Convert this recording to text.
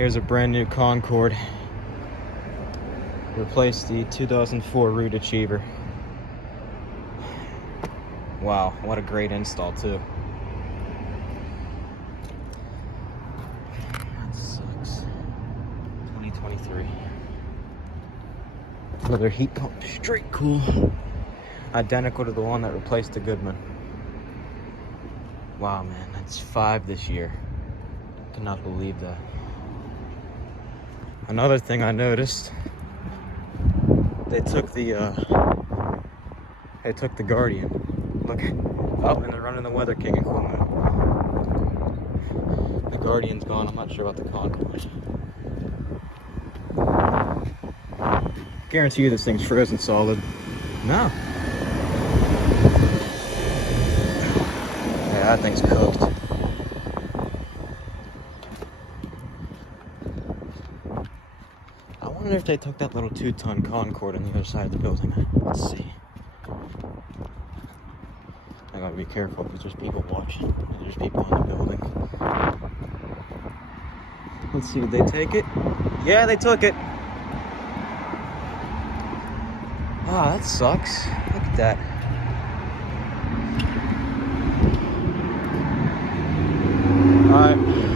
Here's a brand new Concord. Replaced the 2004 Ruud Achiever. Wow, what a great install too. That sucks. 2023. Another heat pump, straight cool. Identical to the one that replaced the Goodman. Wow, man, that's 5 this year. Cannot believe that. Another thing I noticed, they took the Guardian. Look, up and they're running the WeatherKing equipment. The Guardian's gone. I'm not sure about the Concord. Guarantee you this thing's frozen solid. No. Yeah, that thing's cooked. I wonder if they took that little 2-ton Concord on the other side of the building. Let's see. I gotta be careful because there's people watching. There's people in the building. Let's see, did they take it? Yeah, they took it. Ah, that sucks. Look at that. Alright.